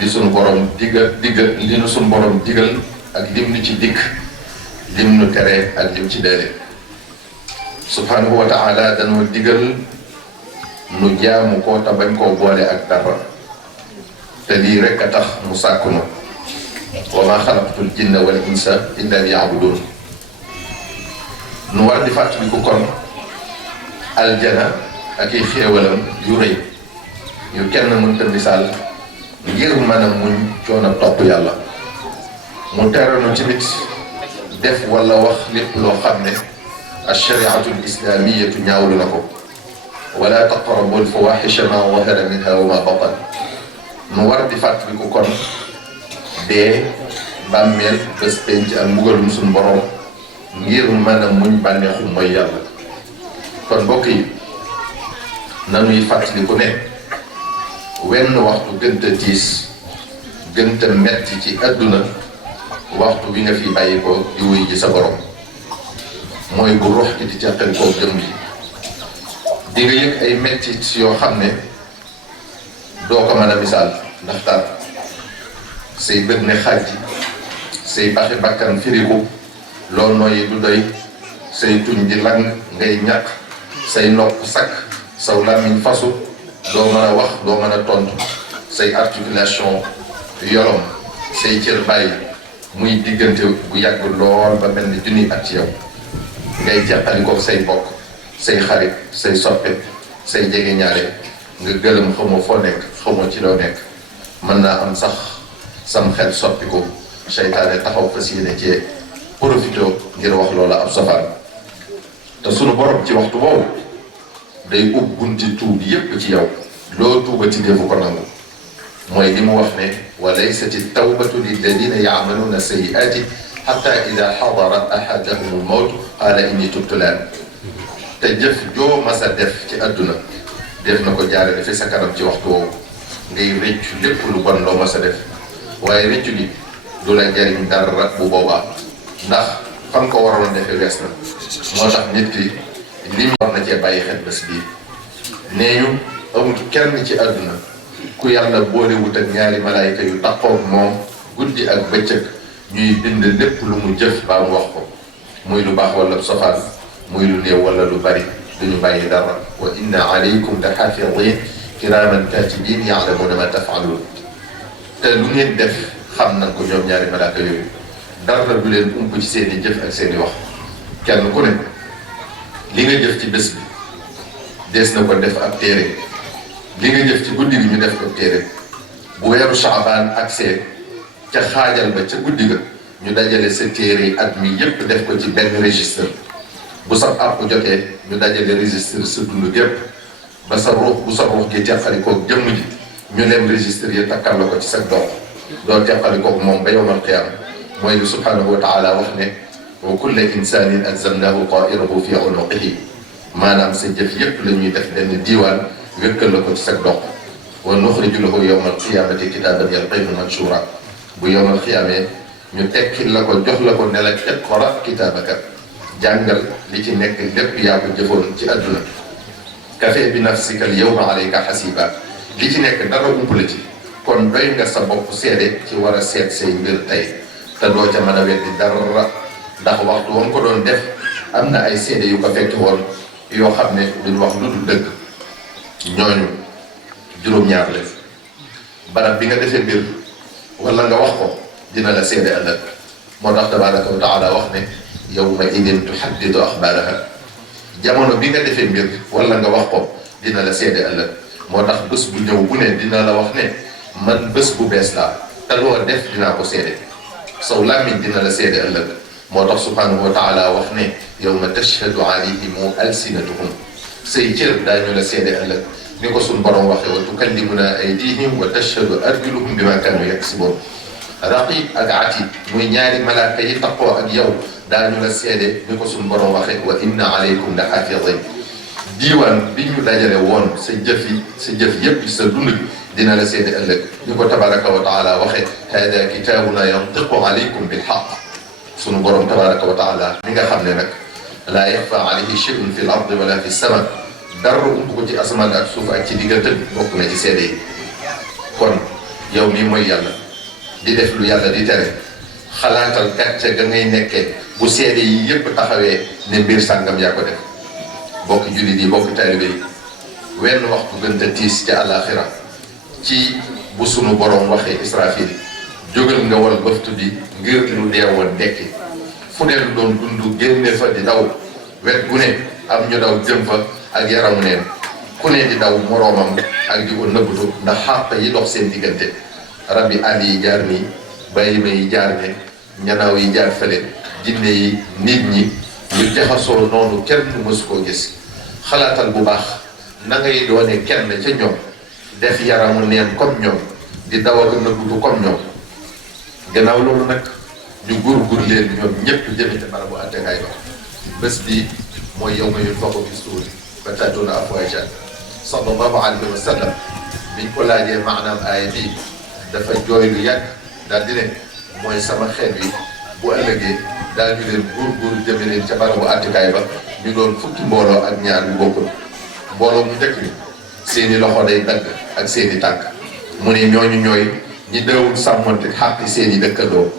li sunu borom digal li nu sunu borom digal ak lim nu ci dikk lim nu tere ak lim ci deele subhanahu wa taala dañoo digal nu jaamu ko te bañ koo boole ak dara te lii rek a tax mu sàkku nu wa ma xalaqtul jinna wal insa illa liya'budun nu war di fàttaliku kon aljana ak i xéewalam yu rëy yu kenn mënta misaal ngir mën a muñ coono topp yàlla mu teranu tamit def wala wax lépp loo xam ne alshariatu alislamiyatu ñaawlu na ko wala taqrabu alfawaxisha ma wahara minha wa ma batan nu war di fàttaliku kon dee bàmmeel bés penc ak mbugalum suñu borom ngir mën a muñ bànneexu mooy yàlla kon mbokk yi nanuy fàttaliku ne wenn waxtu gënta tiis gënta metti ci àdduna waxtu bi nga fi bàyyi ko di wuy ji sa borom mooy bu rox gi di teqal koo jëm ji di nga yëg ay mettit yoo xam ne doo ko mën a misaal ndax tar say bët ne xaj say baxi bakkan firiku loo nooyi du doy say tuñ di lang ngay ñàkk say nopp sakk saw làmmiñ fasu doo mën a wax doo mën a tontu say articulation yolom say cër bàyyi muy diggante bu yàgg lool ba mel ni junni at ci yow ngay jeqali ko say bokk say xarit say soppe say jege ñaare nga gëlëm xamoo foo nekk xamoo ci loo nekk mën naa am sax sam xel soppi ko seytaane taxaw fas yéene cee profité ngir wax loola ab safaan te sunu borom ci waxtu boobu day ub bunti tuub yépp ci yow loo tuubati defu ko nangu mooy li mu wax ne wa laysati tawbatu lilladina ya'maluna sayyi'ati hatta ida hadara ahadahum al-mawt qala inni tubtu laan te jëf joo masa def ci àdduna def na ko jaarale fi sa kanam ci waxtu woowu ngay rëccu lépp lu bon loo masa def waaye rëccu gi du la jariñ dara bu boobaa ndax fan ko waroon defee wees na moo tax nit ki li mu war na cee bàyyi xel bés bii nee ñu amul kenn ci àdduna ku yàlla boolewut ak ñaari malaayka yu taxaw moom guddi ak bëccëg ñuy bind lépp lu mu jëf baa mu wax ko muy lu baax wala sofaan muy lu néew wala lu bari duñu bàyyi dara wa inna alaykum la xaafidin kiraman katibin ya'lamuna ma taf'alun te lu ngeen def xam nañ ko ñoom ñaari malaayka yooyu dara du leen ump ci seen i jëf ak seen i wax kenn ku ne li nga jëf ci bés bi des na ko def ab téere li nga jëf ci guddi gi ñu def ko téere bu weeru Shaabaan ak see ca xaajal ba ca guddi ga ñu dajale sa téere at mi yépp def ko ci benn registre bu sa àpp jotee ñu dajale registre sa dund gépp ba sa ruux bu sa ruux gi teqalikoog jëmm ji ñu lem registre yi takkal la ko ci sa dox doo teqalikoog moom ba yawmal qiyaama mooy li subhanahu wa taala wax ne wa kulla insanin alzamnahu ta'irahu fi unuqihi maanaam sa jëf yépp la ñuy def benn diiwaan wékkal la ko ci sa dox wa nuxriju lahu yawmal qiyaamati kitaaban yalqahu manshura bu yawmal qiyaamee ñu tekkil la ko jox la ko ne la iqra kitaabaka jàngal li ci nekk lépp yaa ko jëfoon ci àdduna kafe bi nafsika al yawma alayka hasiba li ci nekk dara ump la ci kon doy nga sa bopp seede ci war a seet say mbir tey te doo ca mën a weddi dara ndax waxtu wam ko doon def am na ay seede yu ko fekki woon yoo xam ne duñ wax lu dul dëgg ñooñu juróom-ñaar leen barab bi nga defee mbir wala nga wax ko dina la seede ëllëg moo tax tabaraka wa taala wax ne yawma idin tuhaddidu axbaaraha jamono bi nga defee mbir wala nga wax ko dina la seede ëllëg moo tax bés bu ñëw bu ne dina la wax ne man bés bu bees laa te loo def dinaa ko seede saw làmmiñ dina la seede ëllëg moo tax subhanahu wa taala wax ne yawma tashhadu alayhim alsinatuhum say cër daañu la seede ëllëg ni ko suñ borom waxee wa tukallimuna aydihim wa tashhadu arjuluhum bima kanu yaksiboon raqib ak atid muy ñaari malaaka yi taqoo ak yow daañu la seede ni ko suñ borom waxee wa inna alaykum la xaafidin diiwaan bi ñu dajale woon sa jëf yépp sa dund dina la seede ëllëg ni ko tabaraka wa taala waxee hada kitabuna yantiqu alaykum bil haqq sunu borom tabaraka wa taala mi nga xam ne nag laa yaxfa alayhi shay'un fi l ardi wala fi sama dara ump ko ci asamaan ak suuf ak ci diggante bokk na ci seede yi kon yow mii mooy yàlla di def lu yàlla di tere xalaatal gàcce ga ngay nekkee bu seede yi yépp taxawee ne mbir sàngam yaa ko def. bokki jullit yi bokki taalibe yi wenn waxtu gën a tiis ci àllaaxira ci bu sunu borom waxee Israfil jógal nga wal bëftu bi ngir lu deewoon dekki fu ne lu doon dund génne fa di daw wet gu ne am ñu daw jëm fa ak yaramu neen ku ne di daw moroomam ak di ko nëbbatu ndax xàq yi dox seen diggante rab yi àll yi jaar nii bayima yi jaar ne ñanaaw yi jaar fële jinne yi nit ñi ñu jaxasoo noonu kenn mësu koo gis. xalaatal bu baax na ngay doone kenn ca ñoom def yaramu neen comme ñoom di daw ak nëbbutu comme ñoom gannaaw loolu nag ñu góor leen ñoom ñëpp jëme ca barabu attekaay ba bés bi mooy yow ma yunfaxu fi suuri fa ta'tuuna afwaajan sallallahu alayhi wa sallam biñ ko laajee maanaam aaya bii dafa jooy lu yàgg daal di ne mooy sama xeet wi bu ëllëgee daal di leen góor jëme leen ca barabu attekaay ba ñu doon fukki mbooloo ak ñaar yu bokkul mbooloo mu njëkk bi seeni loxo day dagg ak seeni tànk mu ne ñooñu ñooy ñi dawul sàmmonte xàqi seeni dëkkandoo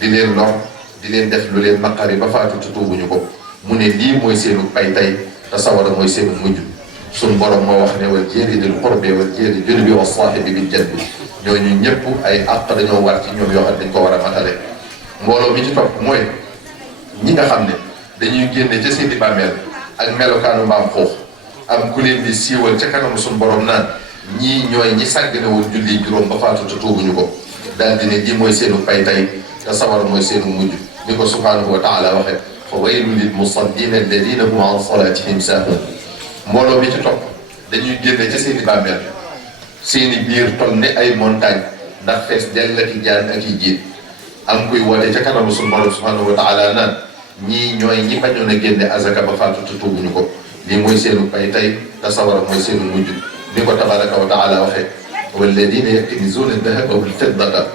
di leen lor di leen def lu leen naqari ba faatu te tuubuñu ko mu ne lii mooy seenu pay tey te sawara mooy seenu mujj suñ borom moo wax ne wal jaari dil qurbi wal jaari junubi wa saahibi bil janbi ñooñu ñëpp ay àq dañoo war ci ñoom yoo xam dañ ko war a matale mbooloo mi ci topp mooy ñi nga xam ne dañuy génne ca seeni bàmmeel ak melokaanu mbaam xuux am ku leen di siiwal ca kanamu suñu borom naan ñii ñooy ñi sàggane woon julli juróom ba faatu te tuubuñu ko daal di ne lii mooy seenu pay tey te sawar mooy seenu mujj ni ko subhanahu wa taala waxe fa waylun lil musallina alladina hum an salatihim saahun mbooloo bi ci topp dañuy génne ca seeni bàmmeel seeni biir toll ne ay montagne ndax fees dell ak i jaan ak i jiit am kuy woote ca kanamu suñu borom subhanahu wa taala naan ñii ñooy ñi bañoon a génne azaka ba faatu te tuubuñu ko lii mooy seenu pay tey te sawara mooy seenu mujj ni ko tabaraka wa taala waxe walladina yaknizuuna dahaba wal fiddata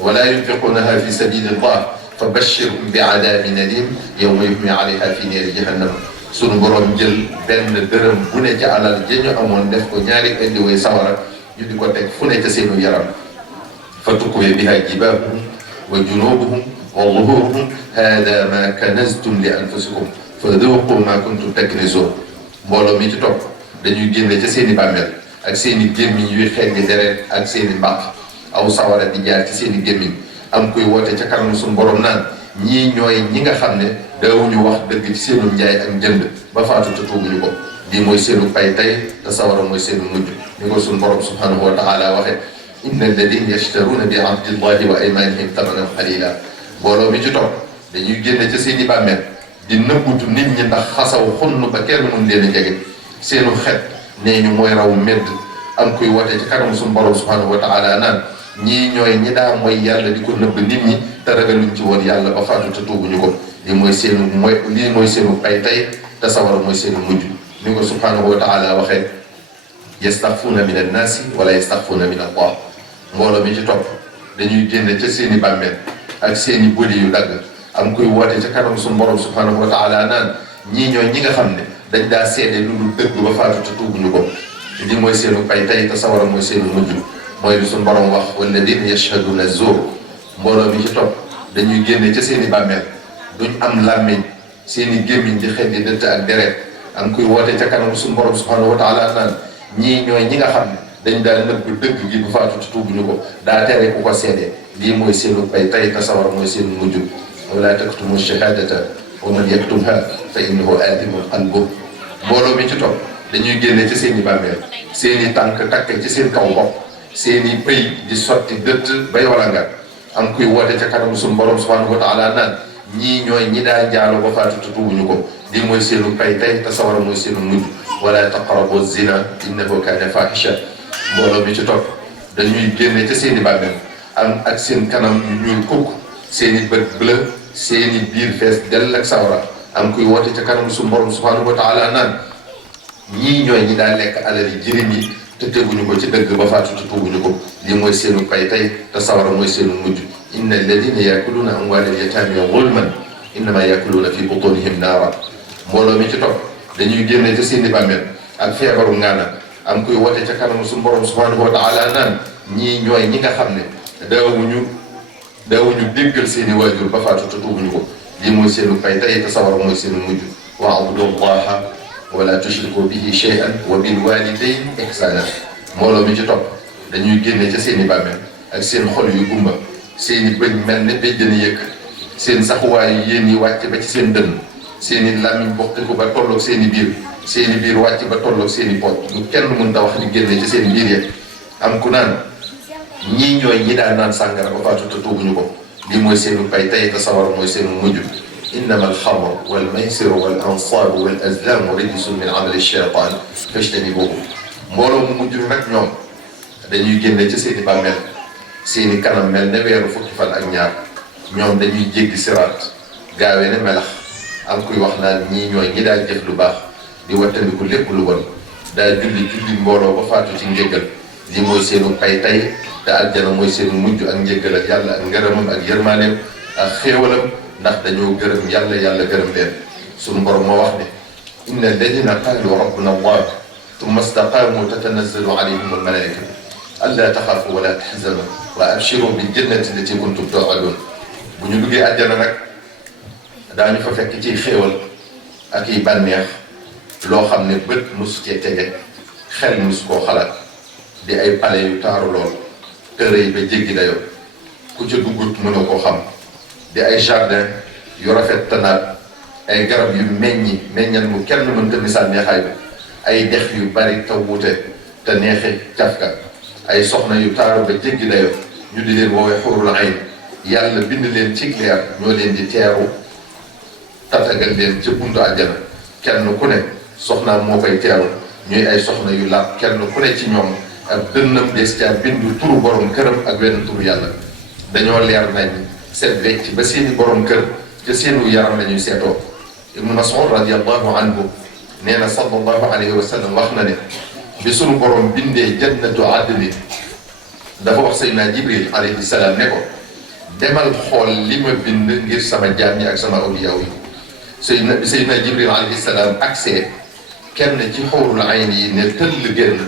wala yunfiquunaha fi sabilillah fa bashirhum bi adabin alim yawma yuhma alayha fi naari jahannam sunu borom jël benn dërëm bu ne ca alal ja ñu amoon def ko ñaari indiwee sawara ñu di ko teg fu ne ca seenu yaram fa tukkuwe biha jibaahuhum wa junubuhum wa zuhuruhum hada ma kanaztum li anfusikum fa duqu ma kuntum taknizun mbooloo mi ci topp dañuy génne ca seeni bàmmeel ak seeni gémmiñ yuy xeeñ deret ak seeni mbàq aw sawara di jaar ci seeni gémmiñ am kuy woote ca kanam suñu borom naan ñii ñooy ñi nga xam ne daawuñu wax dëgg ci seenu njaay ak njënd ba faatu te tuubuñu ko lii mooy seenu pay tey te sawara mooy seenu mujj ni ko suñu borom subhanahu wa taala waxe inna alladina yashtaruuna bi ahdillahi wa aymanihim thamanan qalila mbooloo mi ci topp dañuy génne ca seeni bàmmeel di nëbbutu nit ñi ndax xasaw xunn ba kenn mën leen a jege seenu xet nee ñu mooy raw medd am kuy woote ci kanamu suñu borom subhanahu wa taala naan ñii ñooy ñi daa mooy yàlla di ko nëbb nit ñi te ragaluñ ci woon yàlla ba faatu te tuubuñu ko lii mooy seenu pay tey te sawara mooy seenu mujj ni ko subhanahu wa taala waxee yastaxfuuna min annaasi wala yastaxfuuna min allah mbooloo mi ci topp dañuy génne ca seeni bàmmeel ak seeni bëli yu dagg am kuy woote ca kanam suñu borom subhanahu wa taala naan ñii ñooy ñi nga xam ne dañ daa seede lu dul dëgg ba faatu te tuubuñu ko lii mooy seenu pay tey te sawara mooy seenu mujj mooy li suñu borom wax walladina yashhaduna zuur mbooloo mi ci topp dañuy génne ca seeni bàmmeel duñ am làmmiñ seeni gémmiñ di xel di dëtt ak deret am kuy woote ca kanam suñu borom subhanahu wa taala naan ñii ñooy ñi nga xam ne dañ daa nëbb dëgg gi bu faatu te tuubuñu ko daa tere ku ko seede lii mooy seenu pay tey te sawara mooy seenu mujj wala taktumu shahadata wa man yaktumha fa innahu aathimun qalbuh mbooloo mi ci topp dañuy génne ci seeni bàmmeel seeni tànk takk ci seen kaw bopp seeni pëy di sotti dëtt bay wala ngat am kuy woote ca kanam suñu borom subhanahu wa taala naan ñii ñooy ñi daa njaalo ba faatu te tuubuñu ko lii mooy seenu pay tey te sawara mooy seenu mujj wala taqrabu zina innahu kaana fahisha mbooloo mi ci topp dañuy génne ca seeni bàmmeel am ak seen kanam yu ñuul kukk seeni bët bleu seeni biir fees dell ak sawara am kuy woote ca kanam suñu borom subhanahu wa taala naan ñii ñooy ñi daa lekk alali jirim yi te teguñu ko ci dëgg ba faatu te tuubuñu ko lii mooy seenu pay tey te sawara mooy seenu mujj inna alladina yaakuluuna amwaala al-yataami zulman innama yaakuluuna fi butunihim naara mbooloo mi ci topp dañuy génne ca seeni bàmmeel ak feebaru ngaana am kuy woote ca kanam suñu borom subhanahu wa taala naan ñii ñooy ñi nga xam ne daawuñu déggal seeni waajur ba faatu te tuubuñu ko lii mooy seenu pay tey te sawara mooy seenu mujj wa'budu llaha wala tushriku bihi shay'an wa bil walidayni ihsana mbooloo mi ci topp dañuy génne ca seeni bàmmeel ak seen xol yu gumba seeni bëñ mel ne béjjën yëkk seen saxuwaayu yéen yi wàcc ba ci seen dënn seeni làmmiñ bokkiku ba tolloog seeni biir wàcc ba tolloog seeni pooj lu kenn mën ta wax ñu génne ci seen biir yeeg am ku naan ñii ñooy ñi daan naan sàngara ba faatu te tuubuñu ko lii mooy seenu pay tey te sawar mooy seenu mujj innama alxamru wal maysiru wal ansaabu wal azlaamu rijsun min amali shaytaan fajtanibuuhu mbooloo mu mujj nag ñoom dañuy génne ci seeni bàmmeel seeni kanam mel ne weeru fukki fan ak ñaar ñoom dañuy jéggi siraat gaawee ne melax am kuy wax naan ñii ñooy ñi daal jëf lu baax di wattandiku lépp lu bon daal julli mbooloo ba faatu ci njéggal lii mooy seenu pay tey te aljana mooy seenu mujj ak njéggal ak yàlla ak ngërëmam ak yërmaaneem ak xéewalam ndax dañoo gërëm yàlla gërëm leen sunu borom moo wax ne inna alladina qaalu rabbuna allah tumma staqaamu tatanazzalu alayhim almalaikatu alla taxaafu wala tahzanu wa abshiru bil jannati allati kuntum tu'adun bu ñu duggee aljana nag daañu fa fekk ci xéewal ak i bànneex loo xam ne bët mosu cee tege xel mosu koo xalaat di ay palais yu taaru lool tërëy ba jéggi dayoo ku ca duggut mënoo koo xam di ay jardin yu rafet tanaat ay garab yu meññan mu kenn mënta misaal neexaay bi ay dex yu bari te wuute te neexe cafka ay soxna yu taaru ba jéggi dayoo ñu di leen woowee xurul ayn yàlla bind leen ci leer ñoo leen di teeru tatagal leen ca buntu àjjana kenn ku ne soxnaam moo koy teeru ñuy ay soxna yu laab kenn ku ne ci ñoom ak dënnam des ca bindu turu borom këram ak wenn turu yàlla dañoo leer nañ seet wecc ba seeni borom kër ca seenu yaram la ñuy seetoo ibnu Mas'ud radiyallahu anhu nee na sallallahu alayhi wa sallam wax na ne bi sunu borom bindee jannatu adni dafa wax Seydina Jibril alayhi salaam ne ko demal xool li ma bind ngir sama jaam ñi ak sama awliyaa yi Seydina Jibril alayhi salaam accès kenn ci xóorul ayn yi ne tëll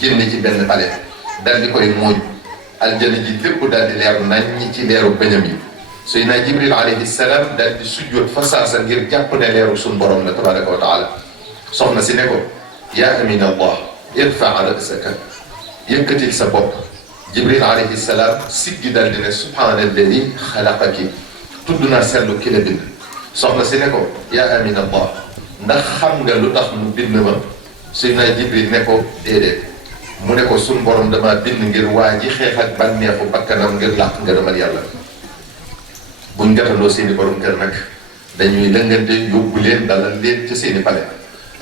génn ci benn palais dal di koy mooñ aljana ji lépp daal di leer nañ ñi ci leeru bëñam yi Seydina Jibril alayhi salaam daal di sujjoot fa saasa ngir jàpp ne leeru suñu borom la tabaraka wa taala soxna si ne ko yaa amin allah irfa rasaka yëkkatil sa bopp Jibril alayhi salaam siggi daal di ne subhaana alladi xalaqaki tudd naa seetlu ki la bind soxna si ne ko yaa amin allah ndax xam nga lu tax mu bind ma Seydina Jibril ne ko déedéet mu ne ko suñu borom dama bind ngir waa ji xeex ak bànneexu bakkanam ngir làq ngërëmal yàlla buñ gatandoo seeni borom kër nag dañuy lëngante yóbbu leen dalal leen ci seeni pale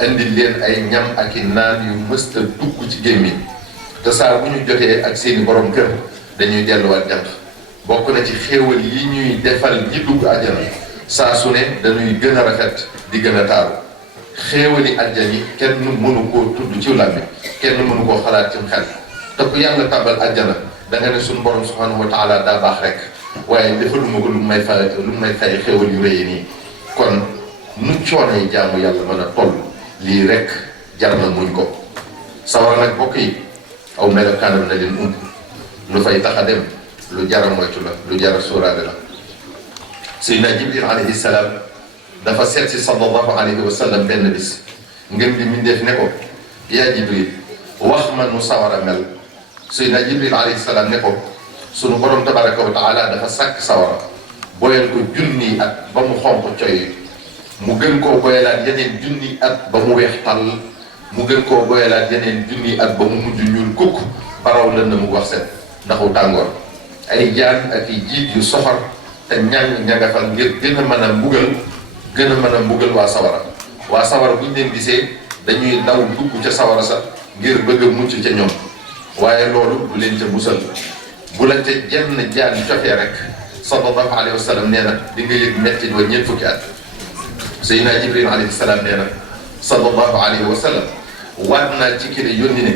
indi leen ay ñam ak i naan yu mësta dugg ci gémmiñ te saa bu ñu jotee ak seeni borom kër dañuy delluwaat jànq bokk na ci xéewal yi ñuy defal ñi dugg àjjana saa su ne dañuy gën a rafet di gën a taaru xéewali àjjana yi kenn mënu koo tudd ci làmmiñ kenn mënu koo xalaat ci xel te ku yàlla tàbbal àjjana da nga ne suñu borom subhanahu wa taala daa baax rek waaye defaluma ko lu may fay xéewal yu rëy nii kon nu coonee jaamu yàlla mën a toll lii rek jar na muñ ko sawara nag bokk yi aw melokaanam na leen ump lu fay tax a dem lu jara moytu la lu jara sóoraale la Seydina Jibril alayhi salaam dafa seet si sallallahu alayhi wa sallam benn bis ngeen di mindeef ne ko yaa Jibril wax ma nu sawara mel Seydina Jibril alayhi salaam ne ko sunu borom tabaraka wa taala dafa sàkk sawara boyal ko junni at ba mu xonq coy mu gën koo boyalaat yeneen junni at ba mu weex tàll mu gën koo boyalaat yeneen junni at ba mu mujj ñuul kukk baraw lën na mu wax set ndaxu tàngoor ay jaan ak i jiit yu soxor te ñangafal ngir gën a mën a mbugal waa sawara buñ leen gisee dañuy daw dugg ca sawara sax ngir bëgg a mucc ca ñoom waaye loolu du leen ca musal bu la ca jenn jaan cofee rek sallallahu alayhi wa sallam nee na di nga yëg metti wa ñeent fukki at Seydina Jibril alayhi salaam nee na sallallahu alayhi wa sallam waat naa ci kii yónni ne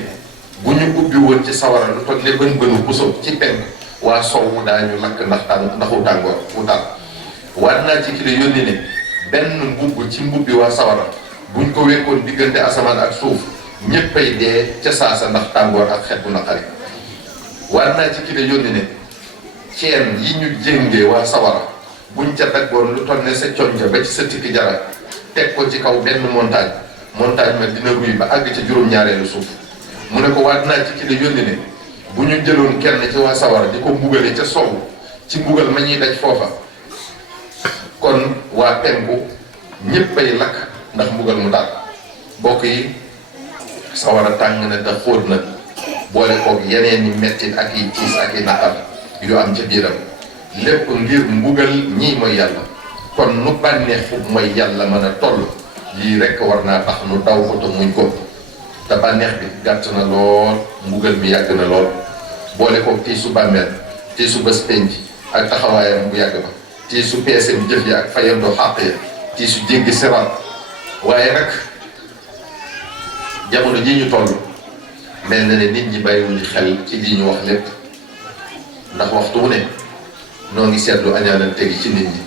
bu ñu ubbi woon ci sawara lu toll ne bën puso ci penk waa sowwu daañu lakk ndaxu tàngoor wu tar waat naa ci kii yónni ne benn mbubb ci mbubbi waa sawara buñ ko wekkoon diggante asamaan ak suuf ñéppay dee ca saasa ndax tàngoor ak xet bu naqari waat naa ci ki la yónni ne ceen yi ñu jéngee waa sawara buñ ca daggoon lu toll ne sa conca ba ci sa tikki jara teg ko ci kaw benn montagne ma dina ruy ba àgg ca juróom-ñaareelu suuf mu ne ko waat naa ci ki la yónni ne bu ñu jëloon kenn ci waa sawara di ko mbugale ca sow ci mbugal ma ñuy daj foofa kon waa penku ñéppay lakk ndax mbugal mu daal bokk yi sawara tàng na te xóot na boole koog yeneen ñi mettit ak i tiis ak i naqar yu am ca biiram lépp ngir mbugal ñii mooy yàlla kon nu bànneexu mooy yàlla mën a toll lii rekk war naa tax nu daw ko te muñ ko te bànneex bi gàtt na lool mbugal mi yàgg na lool boole koog tiisu bàmmeel tiisu bés penc ak taxawaayam bu yàgg ba tiisu peesem jëf yi ak fayandoo xàq ya tiisu jéggi siraat waaye nag jamono ji ñu toll mel na ne nit ñi bàyyiwuñu xel ci lii ñu wax lépp ndax waxtu wu ne noo ngi seetlu añaanante gi ci nit ñi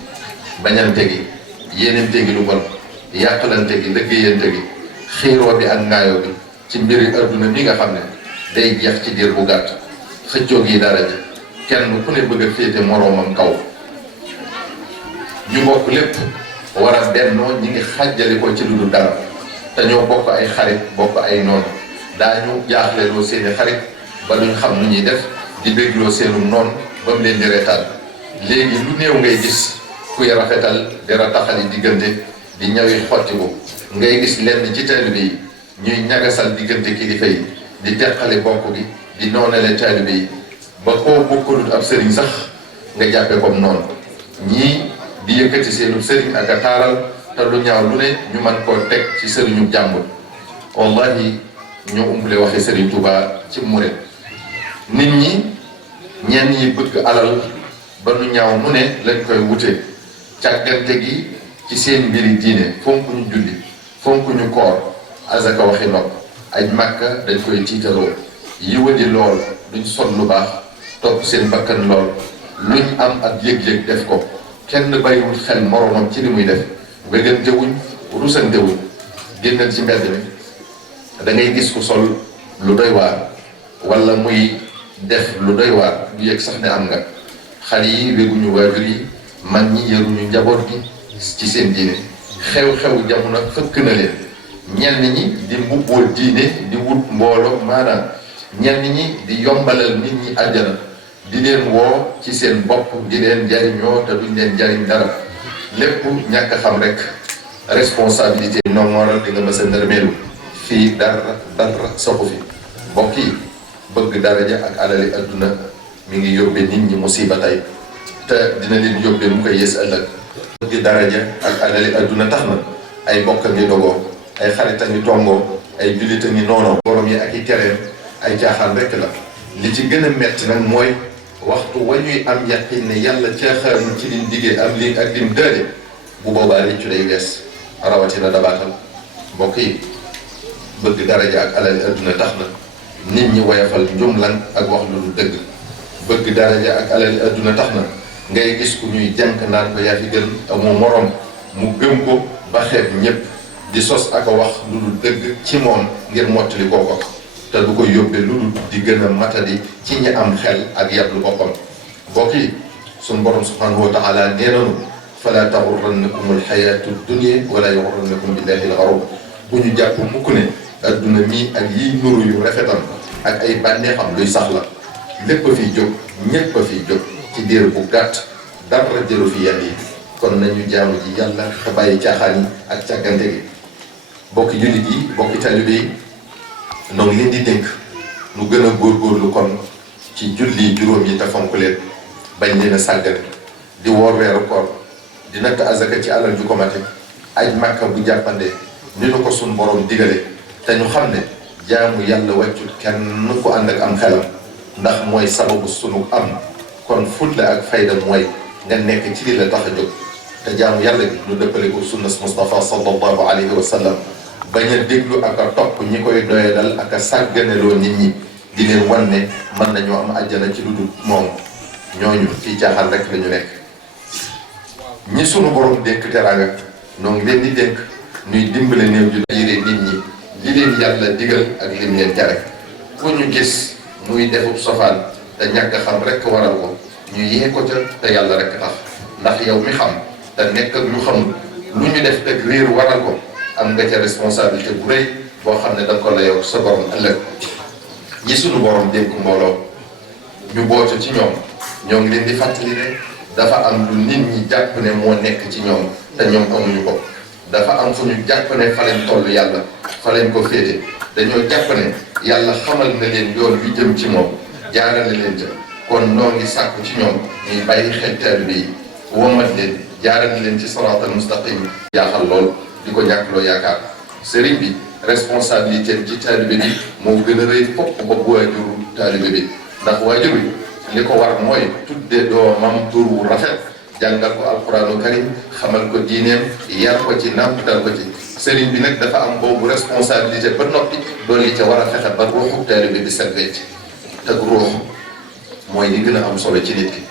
bañante gi yéenante gi lu bon yàqalante gi liggéeyante gi xiiroo bi ak ngaayoo bi ci mbiri adduna mi nga xam ne day jeex ci diir bu gàtt xëccoo gi daraja kenn ku ne bëgg a féete moroomam kaw ñu bokk lépp war a bennoo ñi ngi xàjjali ko ci lu dul dara te ñoo bokk ay xarit bokk ay noonu daañu jaaxleloo seeni xarit ba duñ xam nu ñuy def di bégloo seenum noonu ba mu leen di reetaan léegi lu néew ngay gis kuy rafetal di rataxali diggante di ñawi xottiku ngay gis lenn ci taalibe yi ñuy ñagasal diggante kilifa yi di teqale bokk bi di noonale taalibe yi ba koo bokkalut ab sëriñ sax nga jàppe comme noonu ñii di yëkkati seenu sëriñ ak a taaral te lu ñaaw lu ne ñu man koo teg ci sëriñu jàmbur wallahi ñoo umpale waxe Sëriñ Tuubaa ci murit nit ñi ñenn ñi bëgg alal ba nu ñaaw mu ne lañ koy wute càggante gi ci seen mbiri diine fonk ñu julli fonk ñu koor azaka waxi nopp aj màkka dañ koy tiitaroo yiwadi lool duñ sol lu baax topp seen bakkan lool luñ am ak yëg-yëg def ko kenn bàyyiwul xel moroomam ci li muy def wégante wuñ rusante wuñ génnal ci mbedd mi da ngay gis ku sol lu doy waar wala muy def lu doy waar du yëg sax ne am nga xale yi wéguñu waajur yi mag ñi yëruñu njaboot gi ci seen diine xew-xew jamono fëkk na leen ñenn ñi di mbubboo diine di wut mbooloo maanaam ñenn ñi di yombalal nit ñi àjjana di leen woo ci seen bopp di leen jariñoo te duñ leen jariñ dara lépp ñàkk a xam rek responsabilité non moral di nga mës a nërmeelu fii dara soxu fi mbokk yi bëgg daraja ak alali adduna mi ngi yóbbe nit ñi musiba tey te dina leen yóbbe mu koy yées ëllëg bëgg daraja ak alali adduna tax na ay bokk a ngi dogoo ay xarit a ngi tongoo ay jullit a ngi noonoo borom yi ak i tereem ay caaxaan rekk la li ci gën a metti nag mooy waxtu wa ñuy am yaqin ne yàlla caaxaan ci lim diggee am lii ak lim dële bu boobaa réccu day wees rawatina dabaatal mbokk yi bëgg daraja ak alali adduna tax na nit ñi woyafal njumlan ak wax lu dul dëgg bëgg daraja ak alali adduna tax na ngay gis ku ñuy jànk naan ko yaa fi gën amoo morom mu gëm ko ba xeeb ñépp di sos ak a wax lu dul dëgg ci moom ngir mottali kooko te du ko yóbbee lu dul di gën a matadi ci ñi am xel ak yablu boppam mbokk yi suñ borom subhanahu wa taala nee nanu fala taxurrannakum alxayatu dunia wala yaxurrannakum billahi alxarur bu ñu jàpp mukk ne adduna mii ak yiy nuru yu rafetam ak ay bànneexam luy sax la lépp a fiy jóg ñépp a fiy jóg ci diir bu gàtt dara jëlu fi yenn yi kon nañu jaamu ji yàlla te bàyyi caaxaan yi ak càggante gi bokki jullit yi bokki taalibe yi noo ngi leen di dénk nu gën a góorgóorlu kon ci julli juróom yi te fonk leen bañ leen a sàggane di woor weeru koor di natt azaka ci alal ju ko mate aj màkka bu jàppande ni nu ko sun borom digale te ñu xam ne jaamu yàlla wàccut kenn ko ànd ak am xelam ndax mooy sababu sunu am kon fulla ak fayda mooy nga nekk ci li la tax a jóg te jaamu yàlla gi ñu dëppale ko sunnas Mustafa sallallahu alayhi wa sallam bañ a déglu ak a topp ñi koy doyadal ak a sàgganeloo nit ñi di leen wan ne mën nañoo am àjjana ci lu dul moom ñooñu fii caaxaan rek la ñu nekk ñi sunu borom dénk teraanga noo ngi leen di dénk nuy dimbale néew ju yére nit ñi li leen yàlla digal ak lim leen tere ku ñu gis muy defub sofaan te ñàkk xam rek waral ko ñu yee ko ca te yàlla rek tax ndax yow mi xam te nekk ak ñu xamul lu ñu def teg réer waral ko am nga ca responsabilité bu rëy boo xam ne da nga ko layoo sa borom ëllëg. ñi sunu borom dénk mbooloo ñu bootu ci ñoom ñoo ngi leen di fàttali ne dafa am lu nit ñi jàpp ne moo nekk ci ñoom te ñoom amuñu ko. dafa am fu ñu jàpp ne fa leen toll yàlla fa leen ko féete dañoo jàpp ne yàlla xamal na leen yoon wi jëm ci moom jaarale leen ca kon noo ngi sàkku ci ñoom ñuy bàyyi xel taalibe yi womat leen jaarale leen ci siraatal mustaqim yaaxal lool di ko ñàkkloo yaakaar sëriñ bi responsabilité ci taalibe bi moo gën a rëy fopp ba waajuru taalibe bi ndax waajur bi li ko war mooy tudde doomam tur wu rafet jàngal ko alquranu karim xamal ko diineem yar ko ci nàmpatal ko ci sëriñ bi nag dafa am boobu responsabilité ba noppi doon li ca war a fexe ba ruuxu taalibe bi set wecc te ruux mooy li gën a am solo ci nit ki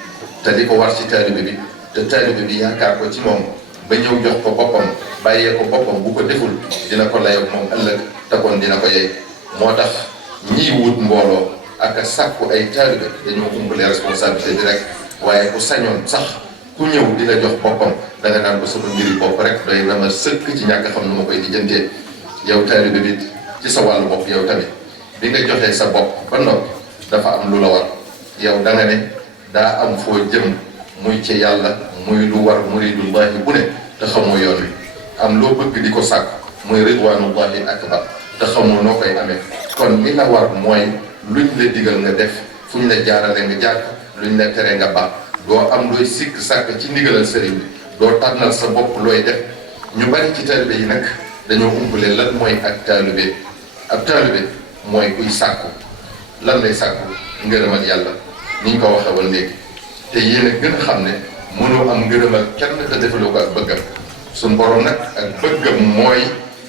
te li ko war ci taalibe bi te taalibe bi yaakaar ko ci moom ba ñëw jox ko boppam bàyyee ko boppam bu ko deful dina ko layoog moom ëllëg te kon dina ko yey moo tax ñiy wut mbooloo ak a sàkku ay taalibe dañoo umpale responsabilité bi rek waaye ku sañoon sax ku ñëw di la jox boppam da nga naan ko sama mbiri bopp rek doy na ma sëkk ci ñàkk xam nu ma koy lijjantee yow taalibe bi ci sa wàllu bopp yow tamit bi nga joxee sa bopp ba noppi dafa am lu la war yow da nga ne daa am foo jëm muy ci yàlla muy lu war muridullahi bu ne te xamoo yoon wi am loo bëgg di ko sàkk muy ridwanullahi akbar te xamoo noo koy amee kon li la war mooy luñ la digal nga def fuñ la jaarale nga jaar luñ la tere nga baax doo am looy sikk sàkk ci ndigalal sëriñ bi doo tànnal sa bopp looy def ñu bari ci taalibe yi nag dañoo umpale lan mooy ak taalibe ab taalibe mooy kuy sàkku lan lay sàkku ngërëmal yàlla ni ñu ko waxee woon léegi te yéen a gën a xam ne mënoo am ngërëmal kenn te defaloo ko ak bëggam suñ borom nag ak bëggam mooy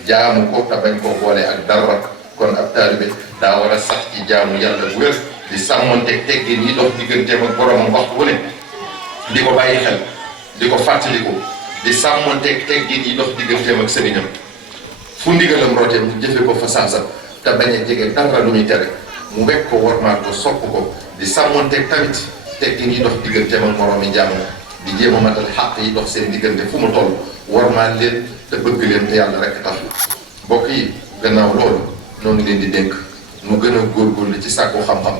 jaamu ko te bañ koo boole ak dara kon ab taalibe daa war a sax ci jaamu yàlla bu wér di sàmmonteeg teggin yi dox digganteem ak boromam waxtu wu ne di ko bàyyi xel di ko fàttaliku di sàmmonteeg teggin yi dox digganteem ak sëriñam fu ndigalam rootee mu jëfe ko fa saasa te bañ a jege dara lu muy tere mu wekk ko warmaal ko sopp ko di sàmmonteeg tamit teggin yi dox digganteem ak moroomi jaamam di jéem a matal xàq yi dox seen diggante fu mu toll warmaal leen te bëgg leen te yàlla rek tax mbokk yi gannaaw loolu noo ngi leen di dénk nu gën a góorgóorlu ci sàkku xam-xam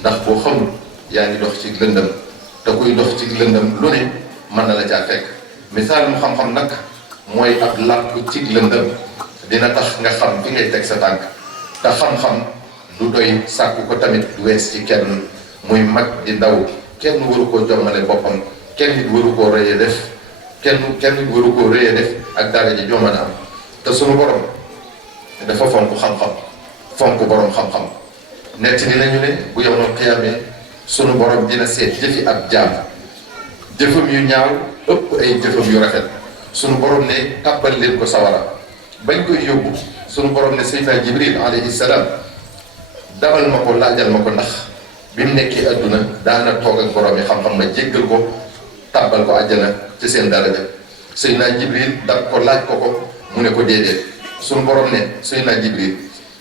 ndax boo xamul yaa ngi dox ci lëndëm te kuy dox ci lëndëm lu ne mën na la caa fekk misaalum xam-xam nag mooy ab làmp ci lëndëm dina tax nga xam fi ngay teg sa tànk te xam-xam du doy sàkku ko tamit du wees ci kenn muy mag di ndaw kenn waru koo jommale boppam kenn nit waru koo rëyee def kenn nit waru koo rëyee def ak dara ji jommane am te sunu borom dafa fonk xam-xam fonk borom xam-xam nett ni nañu ne bu yomal xiyaamee sunu borom dina seet jëfi ab jaam jëfam yu ñaaw ëpp ay jëfam yu rafet sunu borom ne tàbbal leen ko sawara bañ koy yóbbu sunu borom ne Seydina Jibril alayhi salaam dabal ma ko laajal ma ko ndax bi mu nekkee adduna daana toog ak borom yi xam-xam na jéggal ko tàbbal ko àjjana ci seen daraja Seydina Jibril dab ko laaj ko mu ne ko déedéet sunu borom ne Seydina Jibril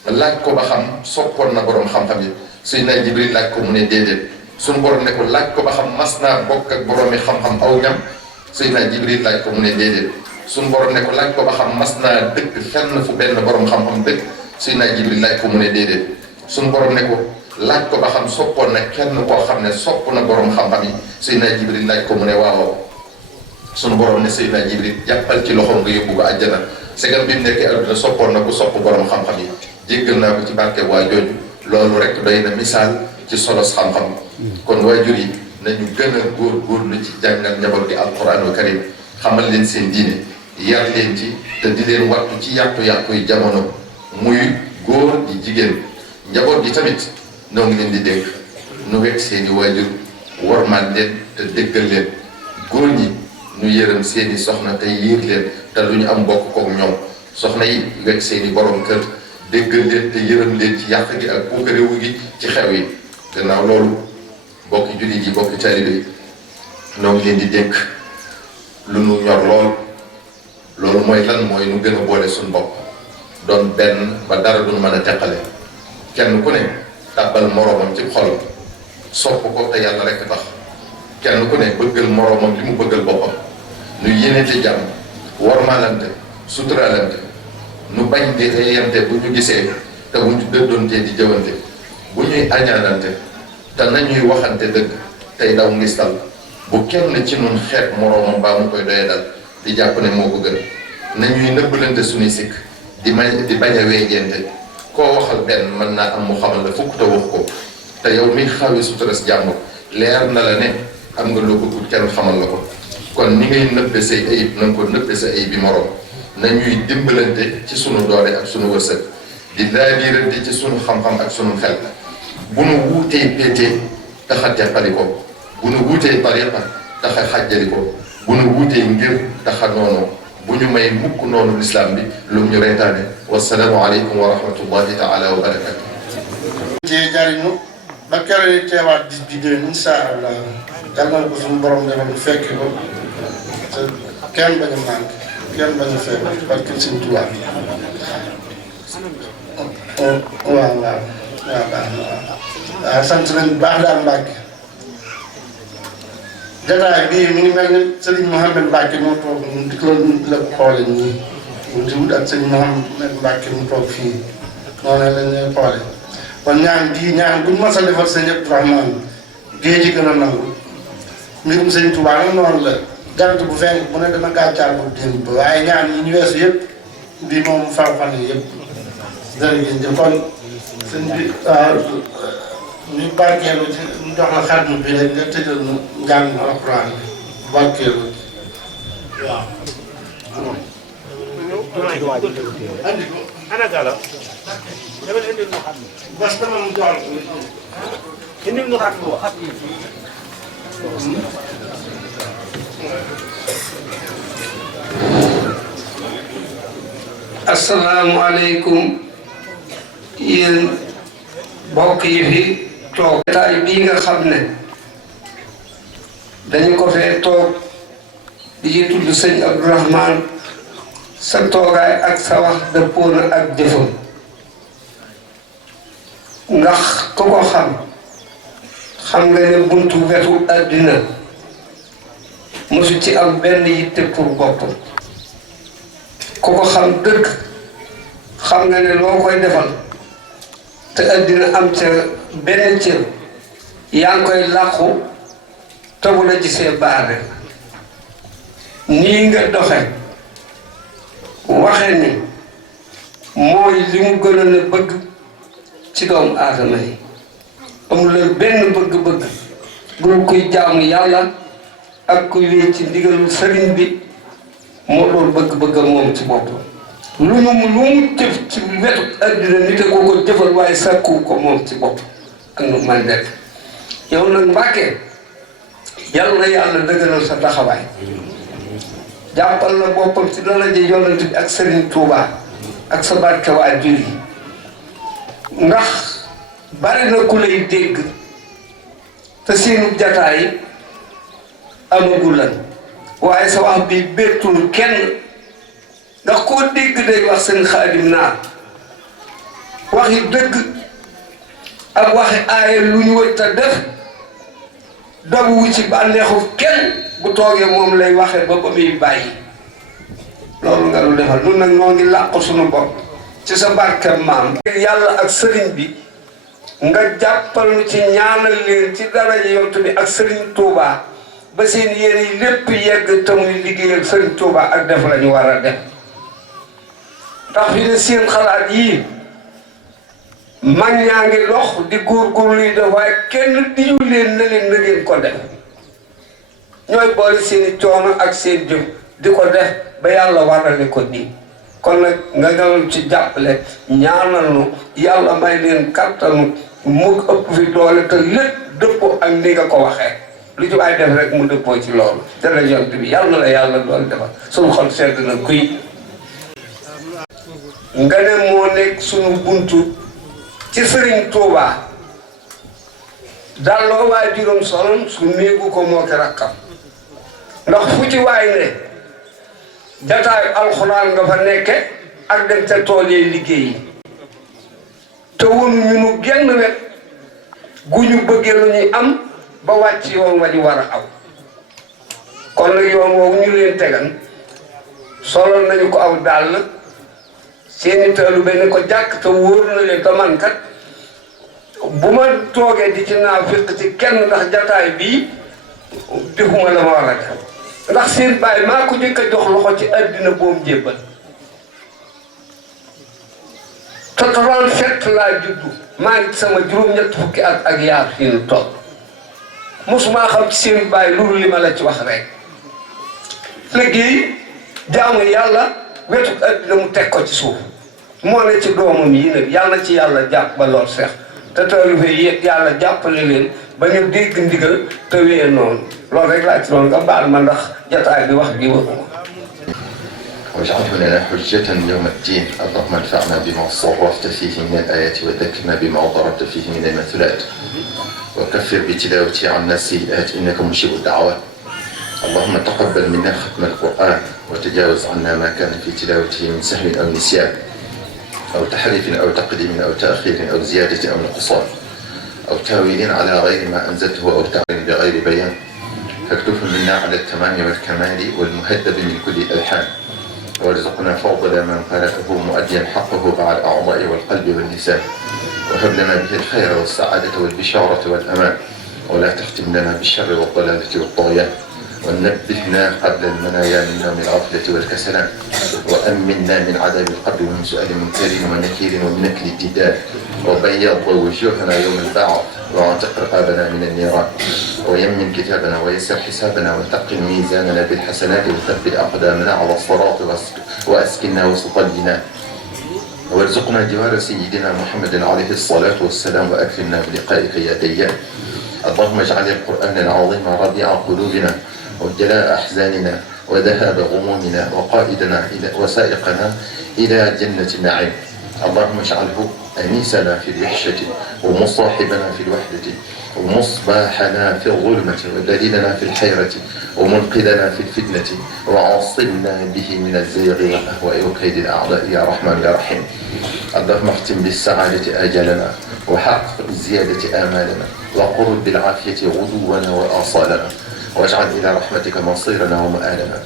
laaj ko ba xam soppoon na borom xam-xam yi Seydina Jibril laaj ko mu ne déedéet sunu borom ne ko laaj ko ba xam mas naa bokk ak borom yi xam-xam aw ñam Seydina Jibril laaj ko mu ne déedéet sunu borom ne ko laaj ko ba xam mas naa dëkk fenn fu benn borom xam-xam dëkk Seydina Jibril laaj ko mu ne déedéet sunu borom ne ko laaj ko ba xam soppoon na kenn koo xam ne sopp na borom xam-xam yi Seydina Jibril laaj ko mu ne waaw sunu borom ne Seydina Jibril jàppal ci loxoom nga yóbbu ko àjjana segam bi mu nekkee adduna soppoon na ku sopp borom xam-xam yi jéggal naa ko ci barke waa jooju loolu rek doy na misaal ci solos xam-xam kon waajur yi nañu gën a góorgóorlu ci jàngal njaboot gi alquraanul karim xamal leen seen diine yar leen ci te di leen wattu ci yàqu-yàqu yi jamono muy góor di jigéen njaboot gi tamit noo ngi leen di dénk nu wekk seeni waajur wormaal leen te déggal leen góor ñi nu yërëm seeni soxna te yiir leen te lu ñu am bokk kook ñoom soxna yi wekk seeni borom kër déggal leen te yërëm leen ci yàq gi ak puukarewu gi ci xew yi gannaaw loolu bokki jullit yi bokki taalibe yi noo ngi leen di dénk lu nu ñor loolu mooy lan mooy nu gën a boole suñu bopp doon benn ba dara duñ mën a teqale kenn ku ne tàbbal moroomam ci xol sopp ko te yàlla rek tax kenn ku ne bëggal moroomam li mu bëggal boppam nu yéenete jàmm warmaalante suturaalante nu bañ di reyante bu ñu gisee te bu ñu dëddoontee di jëwante bu ñuy añaanante te nañuy waxante dëgg tey daw ngistal bu kenn ci nun xeet moroomam baa mu koy doye dal di jàpp ne moo ko gën nañuy nëbbalante suñuy sikk di bañ a weejente koo waxal benn mën naa am mu xamal la fukk te wax ko te yow miy xawee suturas jàmm leer na la ne am nga loo bëggut kenn xamal la ko kon ni ngay nëbbe say ayib na nga ko nëbbe sa ayib bi moroom nañuy dimbalante ci sunu doole ak sunu wërsëg di laabirante ci sunu xam-xam ak sunu xel bu nu wuutee péetee taxa teqali ko bu nu wuutee tariqa taxa xàjjali ko bu nu wuutee ngir taxa noonu bu ñu may mukk noonu lislaam bi lu ñu reytaane wasalaamu aleykum wa rahmatullahi taala wa barakatu ci jariñu ba keroog teewaat bis bi déwén insha allah yal na ko suñu borom defal ñu fekk ko te kenn bañ a manqué kenn bañ a fekk parce que Sëñ Tuubaa waaw baax na waaw sant nañu baax daal Mbàkke jataay bii mi ngi mel ni Sëriñ Mouhamed Mbàkke moo toog ñun di la ko xoole nii ñu di wut ak Sëriñ Mouhamed Mbàkke mu toog fii noonu lañ leen xoole kon ñaan bii ñaan buñ mos a defal Sëñ Abdourahmane géej gi gën a nangu mbirum Sëñ Tuubaa nag noonu la jant bu fenk bu ne dana gàccaal bu démb ba waaye ñaan yi ñu weesu yëpp bii moom faw fan yi yëpp jërëjëf kon sëñ bi waaw ñu barkeelu ci ñu jox la xarnu bi rek nga tëjal ñu njàng alxuraan bi barkeelu waaw andi ko ana gala dama indi no xam bas dama mu jox indi no xam lo assalaamu aleykum yéen mbokk yi fi toog taay bii nga xam ne dañu ko fee toog di ci tudd Sëñ Abdourahmane sa toogaay ak sa wax dëppoo na ak jëfam ndax ku ko xam nga ne buntu wetu àddina mosu ci am benn yitte pour boppam ku ko xam dëgg xam nga ne loo koy defal te àddina am ca benn cër yaa ngi koy làqu te bu la gisee baare nii nga doxe waxe ni mooy li mu gënoon a bëgg ci doomu aadama yi amul la benn bëgg-bëgg bu kuy jaamu yàlla ak kuy wéy ci ndigalu sëriñ bi moo loolu bëgg-bëggam moom ci boppam lu mu jëf ci wetu àddina nit a ko ko jëfal waaye sàkku ko moom ci bopp ak nu man def yow nag Mbàkke yàlla na yàlla dëgëral sa taxawaay jàppal la boppam ci daraja yonent bi ak Sëriñ Tuubaa ak sa barke waajur yi ndax bari na ku lay dégg te seenu jataay amagul lan waaye sa wax bi bettul kenn ndax koo dégg day wax seen Xaadim naar waxi dëgg ak waxi aaye lu ñu wëj ta def dabu ci bànneexu kenn bu toogee moom lay waxe ba muy bàyyi loolu nga lu defal nun nag noo ngi làqu suñu bopp ci sa barke maam yàlla ak sëriñ bi nga jàppal nu ci ñaanal leen ci daraja yonent bi ak Sëriñ Tuubaa ba seen yéene yi lépp yegg te muy liggéeyal Sëriñ Tuubaa ak def la ñu war a def ndax fi ne seen xalaat yii mag ñaa ngi dox di góorgóorlu yi def waaye kenn diñu leen na leen na ngeen ko def ñooy boole seeni coono ak seen jëf di ko def ba yàlla warale ko nii kon nag nga gënal ci jàppale ñaanal nu yàlla may leen kattanu mu ëpp fi doole te lépp dëppoo ak ni nga ko waxee lu ci waay def rek mu dëppoo ci loolu dara jont bi yàlla na la yàlla doon defal suñu xol sedd na kuy nga ne moo nekk suñu buntu ci Sëriñ Tuubaa dalloo waajuram solon su néegu ko moo ki rakkam ndax fu ci waay ne jataayu alxuraan nga fa nekke ak dem ca tool yi liggéey yi te wonu ñu nu genn wet gu ñu bëggee lu ñuy am ba wàcc yoon wa ñu war a aw kon nag yoon woowu ñu leen tegan solal nañu ko aw dàll seeni taalu be ne ko jàkk te wóor na leen te man kat bu ma toogee di ci naafiq ci kenn ndax jataay bii defuma la ma war a def ndax seen baay maa ko njëkk a jox loxo ci àddina boom jébbal te 37 laa juddu maa ngi sama juróom-ñett fukki at ak yaar fii nu toog mosuma xam ci seen baay loolu li ma la ci wax rek liggéey jaamu yàlla wetu àddina mu teg ko ci suuf moo ne ci doomam yi nag yàlla na ci yàlla jàpp ba lool seex te taalibe yi yàlla jàppale leen ba ñu dégg ndigal te wéyee noonu loolu rek laa ci doon nga baal ma ndax jataay bi wax bi waxuma واجعله لنا حجة يوم الدين اللهم انفعنا بما صرفت فيه من الآيات وذكرنا بما ضربت فيه من المثلات وكفر بتلاوته عنا السيئات إنك مجيب الدعوات اللهم تقبل منا ختم القرآن وتجاوز عنا ما كان في تلاوته من سهو أو نسيان أو تحريف أو تقديم أو تأخير أو زيادة أو نقصان أو تاويل على غير ما أنزلته أو تعليل بغير بيان فاكتب منا على التمام والكمال والمهذب من كل الألحان وارزقنا فضل من قرأه مؤديا حقه مع الأعضاء والقلب واللسان وهب لنا به الخير والسعادة والبشارة والأمان ولا تختم لنا بالشر والضلالة والطغيان ونبهنا قبل المنايا من نوم الغفلة والكسلان وأمنا من عذاب القبر ومن سؤال منكر ونكير ومن أكل الديدان وبيض وجوهنا يوم البعث واعتق رقابنا من النيران ويمن كتابنا ويسر حسابنا وثقل ميزاننا بالحسنات وثبت أقدامنا على الصراط وأسكننا وسط الجنان وارزقنا جوار سيدنا محمد عليه الصلاة والسلام وأكرمنا بلقائك يا ديان اللهم اجعل القرآن العظيم ربيع قلوبنا وجلاء أحزاننا وذهاب غمومنا وقائدنا وسائقنا إلى جنة النعيم اللهم اجعله أنيسنا في الوحشة ومصاحبنا في الوحدة ومصباحنا في الظلمة ودليلنا في الحيرة ومنقذنا في الفتنة وعصمنا به من الزيغ والأهواء وكيد الأعداء يا رحمن يا رحيم اللهم اختم بالسعادة آجالنا وحقق بالزيادة آمالنا وقرب بالعافية غدونا وآصالنا واجعل إلى رحمتك مصيرنا ومآلنا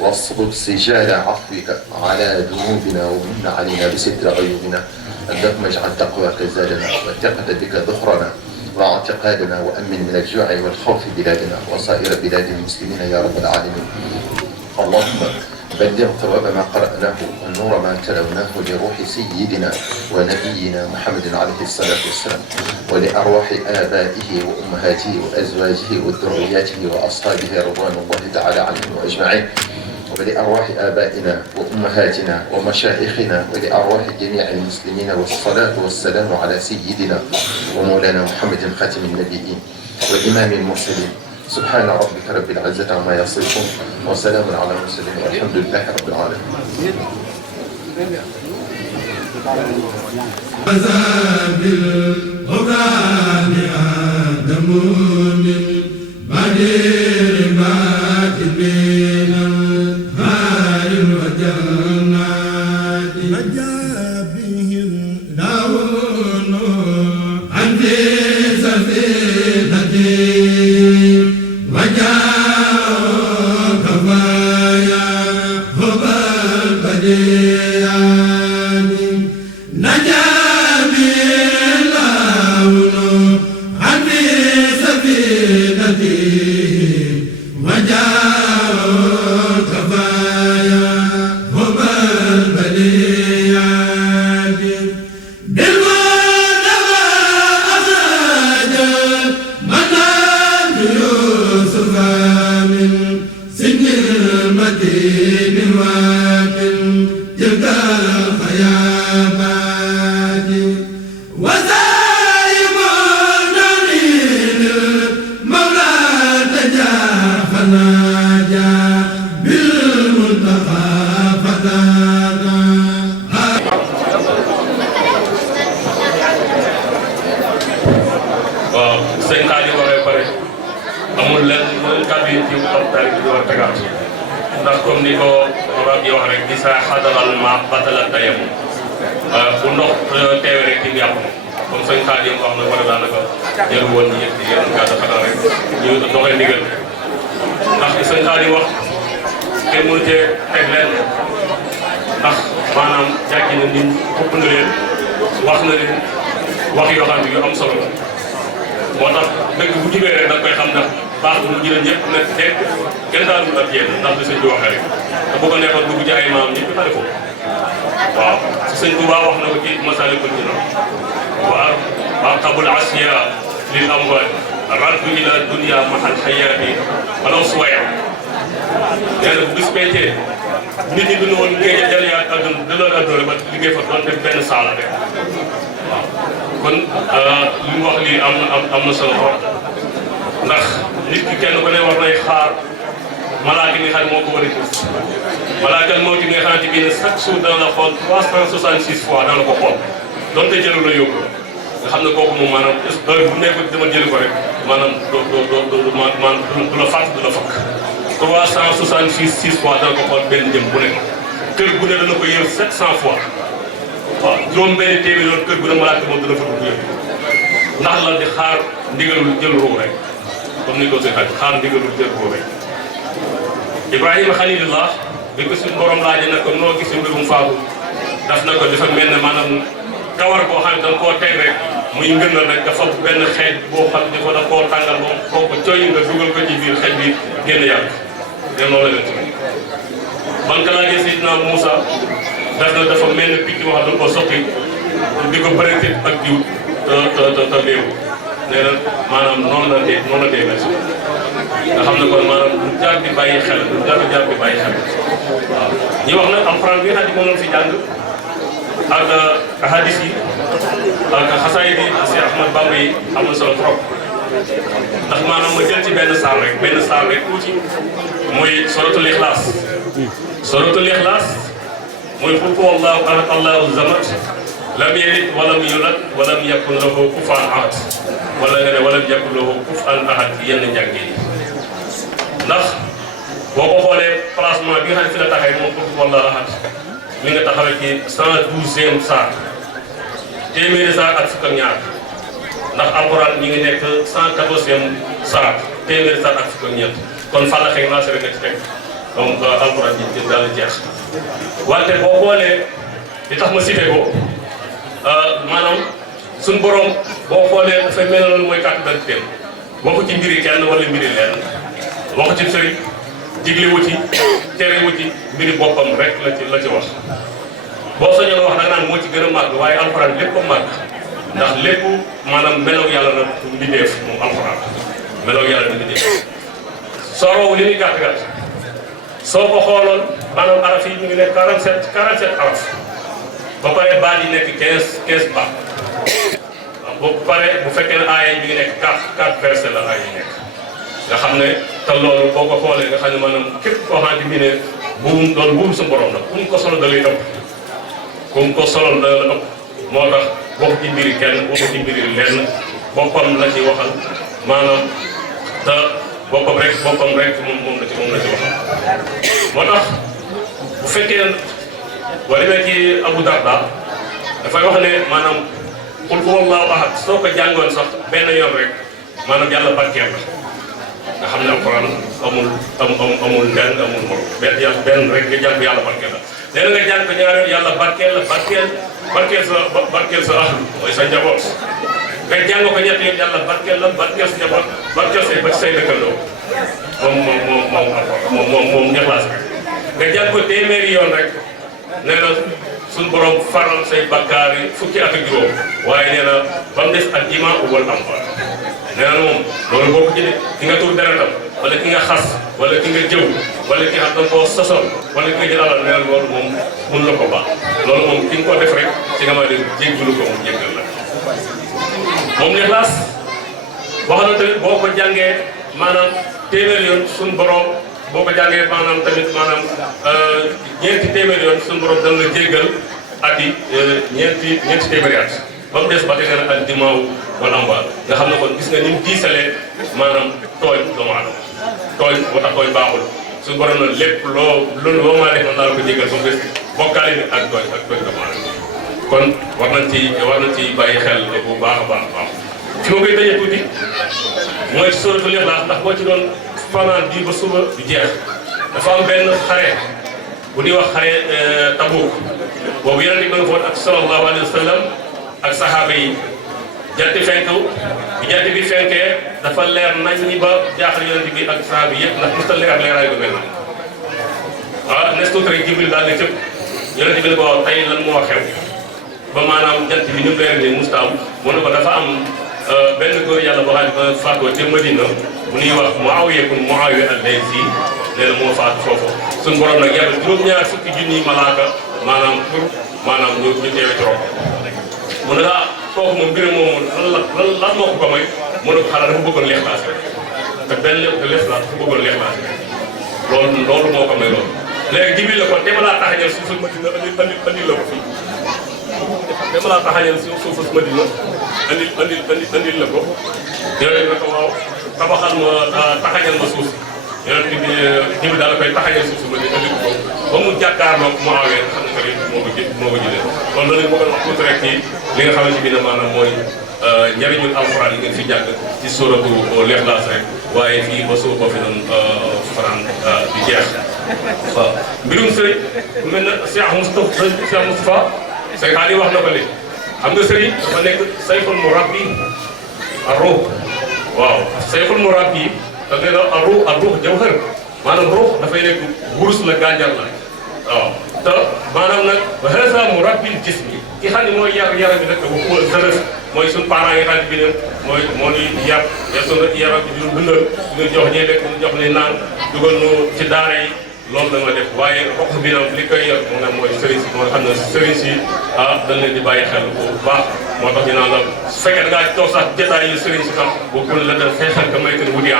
واصبب سجال عفوك على ذنوبنا ومن علينا بستر عيوبنا اللهم اجعل تقواك زادنا والثقة بك ظهرنا واعتقادنا وأمن من الجوع والخوف بلادنا وسائر بلاد المسلمين يا رب العالمين اللهم بلغ ثواب ما قرأناه ونور ما تلوناه لروح سيدنا ونبينا محمد عليه الصلاة والسلام ولأرواح آبائه وأمهاته وأزواجه وذرياته وأصحابه رضوان الله تعالى عليهم أجمعين ولأرواح آبائنا وأمهاتنا ومشايخنا ولأرواح جميع المسلمين والصلاة والسلام على سيدنا ومولانا محمد خاتم النبيين وإمام المرسلين سبحان ربك رب العزة عما يصفون وسلام على المرسلين والحمد لله رب العالمين. ndax comme ni ko rab yi wax rek gis naa xadaral ma batala tayam bu ndox teewee rek ci yàqu comme sëñ Xaadim wax na ko ne daanaka jël woon ñu yëpp yéen gàtt xanaa rek ñu doxee ndigal ndax sëñ Xaadim wax kenn mënu cee teg leen ndax maanaam jàkki na nit ëpp na leen wax na leen wax yoo xam ne yu am solo la moo tax dëgg bu jubee rek da nga koy xam ndax baax bu mu jëlee ñëpp ne te kenn daal du ak yéen ndax li sëñ bi waxee rek te bu ko nekkoon dugg ci ay maam ñëpp xale ko waaw si sëñ Tuubaa wax na ko ci Masaalikul Jinaan wa arqabul asiya lil amwaat raddu ila dunya mahal xayaati walaw suwaya nee na bu bis peetee nit ñi dund woon géej jël yaa àdduna delloo àdduna ba liggéey fa doon def benn saala rek waaw kon li mu wax lii am na solo trop ndax nit ki kenn ku ne war nay xaar malaaka mi xam moo ko war a gis malaaka moo ci nga xamante bi ne chaque jour dana la xool 366 fois dana la ko xool donte jëlu la yóbbu nga xam ne kooku moom maanaam heure bu nekk dama jëli ko rek maanaam du la fàtt du la fakk 366 fois dana ko xool benn jëm bu nekk kër bu ne dana ko yër 700 fois waaw juróom benn téeméer yoon kër bu ne malaaka moom dana fa dugg yëpp ndax la di xaar ndigalul jël ruu rek comme ni ko seen xaar ndigalul jël ruu rek Ibrahima Xalilullah bi ko suñu borom laajee ne ko noo gis mbirum faatu daf na ko dafa mel ne maanaam kawar boo xam ne da nga koo teg rek muy ngënal rek dafa benn xeet boo xam ne da koo tàngal moom kooku cooy nga dugal ko ci biir xeet bi génn yàlla ne noonu la leen tudd. ban ka laajee Seydina Moussa daf na dafa mel ne picc wax da nga ko sotti di ko bëri ak jiw te léew nee na maanaam noonu la dee merci nga xam ne kon maanaam lu jaar di bàyyi xel lu jaar di bàyyi xel waaw ñi wax nag alxuraan bi nga xam ne moom lañ fi jàng ak hadis yi ak xasaayid yi Cheikh Ahmad Bamba yi am na solo trop ndax maanaam ma jël ci benn saar rek tuuti muy suratul ixlaas muy qul huwa allahu ahad allahu samad lam yalid walam yulad walam yakun lahu kufuwan ahad wala nga ne walam yakun lahu kufuwan ahad yenn njàng yi ndax boo ko xoolee placement bi nga xam ne fi la taxee moom qul huwa allahu ahad mi nga taxawee ci 112e saar téeméeri saar ak fukk ak ñaar ndax alquran ñi ngi nekk 114e saar téeméeri saar ak fukk ak ñeent kon fan la xëy naa rek nga ci teg donc alquran ji daal di jeex wante boo xoolee li tax ma cité ko maanaam suñ borom boo xoolee dafay mel noonu mooy carte d'identité waxu ci mbiri kenn wala mbiri leen waxu ci sëriñ diglewu ci terewu ci mbiri boppam rek la ci wax boo soñoon wax da nga naan moo ci gën a màgg waaye alxuraan lépp a màgg ndax lépp maanaam melow yàlla la mbindeef moom alxuraan melow yàlla la mbindeef soo roowu li muy gàtt soo ko xooloon maanaam araf yi ñu ngi nekk 47 araf ba pare baat yi nekk 15 baat bu pare bu fekkee ne aaya yi ñu ngi nekk 4 verset la aaya yi nekk nga xam ne te loolu boo ko xoolee nga xam ne maanaam képp koo xamante bi ne buum sa borom la kum ko solo da lay ëpp kum ko solo da la ëpp moo tax waxu ci mbiri kenn waxu ci mbiri lenn boppam la ci waxal maanaam te boppam rek moom la ci waxal moo tax bu fekkee boo demee ci Abu Darda dafay wax ne maanaam qul huwa allahu ahad soo ko jàngoon sax benn yoon rek maanaam yàlla barkeel la nga xam ne alquran amul ndeng amul morom benn rek nga jàng yàlla barkeel la léegi nga jàng ko ñaareel yàlla barkeel sa ahlu mooy sa njaboot nga jàng ko ñetti yoon yàlla barkeel la barkeel sa njaboot barkeel say ba say dëkkandoo moom ñaxlaas nga jàng ko téeméeri yoon rek nee na suñ borom faral say bakkaar yi fukki at ak juróom waaye nee na ba mu des ak imaa wal amfal nee na moom loolu boo ko jëlee ki nga tur deretam wala ki nga xas wala ki nga jëw wala ki nga xam da nga koo sosol wala ki nga jël alal nee na loolu moom mun la ko baax loolu moom ki nga ko def rek ci nga ma dem jéggalu ko moom jéggal la moom Ixlaas wax na tamit boo ko jàngee maanaam téeméer yoon suñ borom boo ko jàngee maanaam tamit maanaam ñeenti téeméeri yoon suñu borom dana la jéggal at yi ñeenti téeméeri at ba mu des ba tey nga ne al dimaaw wala ambaal nga xam ne kon gis nga ni mu diisalee maanaam tooñ doomu aadama tooñ moo tax tooñ baaxul suñu borom na lépp loo maa def man naa la ko jéggal ba mu des bokkaale bi ak tooñ doomu aadama kon war nañ ci bàyyi xel bu baax a baax waaw fi ma koy tëjee tuuti mooy suratul Ixlaas ndax boo ci doon fanaan bii ba suba du jeex dafa am benn xare bu ñuy wax xare Tabuk boobu yeneen bi nga foon ak sallallahu alayhi wa sallam ak saxaaba yi jant fenku bi jant bi fenkee dafa leer nañ ñi ba jaaxal yonent bi ak saxaaba yi yëpp ndax musta leer leeraay bu mel noonu waaw nes tuuti rek Jibril daal di cëpp yonent bi ne ko tey lan moo xew ba maanaam jant bi ñu leer ni musta am mu ne ko dafa am benn góor yàlla boo xam ne faatoo ca Madina bu ñuy wax Muawiya al-Laysi nee na moo faatu foofu suñu borom nag yàlla juróom-ñaar fukki junniy malaaka maanaam pour maanaam ñu teewe ci rob mu ne ah kooku moom mbir moomu lan moo ko may mu ne ko xanaa dafa bëggoon leexlaas rek te benn leexlaas dafa bëggoon leexlaas rek loolu moo ko may loolu léegi Jibril la kon dama laa taxañal suufus Madina andil la ko fii dama laa taxañal suufus Madina andil la ko yonent ne ko waaw tabaxal ma taxañal ma suuf si yonent bi Jibril daal la koy taxañal suuf si Madina andil ko ba mu jàkkaarloog Muawiya xam nga moo ko jëlee kon loolu bëggoon wax tuuti rek ci li nga xamante bi ne maanaam mooy njëriñul alxuraan yi ngeen fi jàng ci suratu Ixlaas rek waaye fii ba suba boo fi doon fanaan di jeex waaw mbirum sëriñ ku mel ne Cheikh Moustapha Cheikh Xaali wax na ko léegi xam nga sëriñ dafa nekk sayful murabbi ar-ruh waaw sayful murabbi da ngay doon ar-ruh jawhar maanaam ruh dafay nekk wurus la gànjar la waaw te maanaam nag haza murabbil jismi ki xam ne mooy yaram bi nag waxuma jeunesse mooy suñu parents yi xam bi ne moo ñuy yar suñu yaram bi ñu dundal ñu jox ñuy lekk ñu jox ñuy naan dugal ñu ci daara yi loolu la nga def waaye rox bi nag li koy yor moom nag mooy sëriñ si moo xam ne sëriñ si dañ leen di bàyyi xel bu baax moo tax ñu naan la su fekkee da ngaa toog sax jotaay yi sëriñ si xam bokkul la da feexal ka may wuti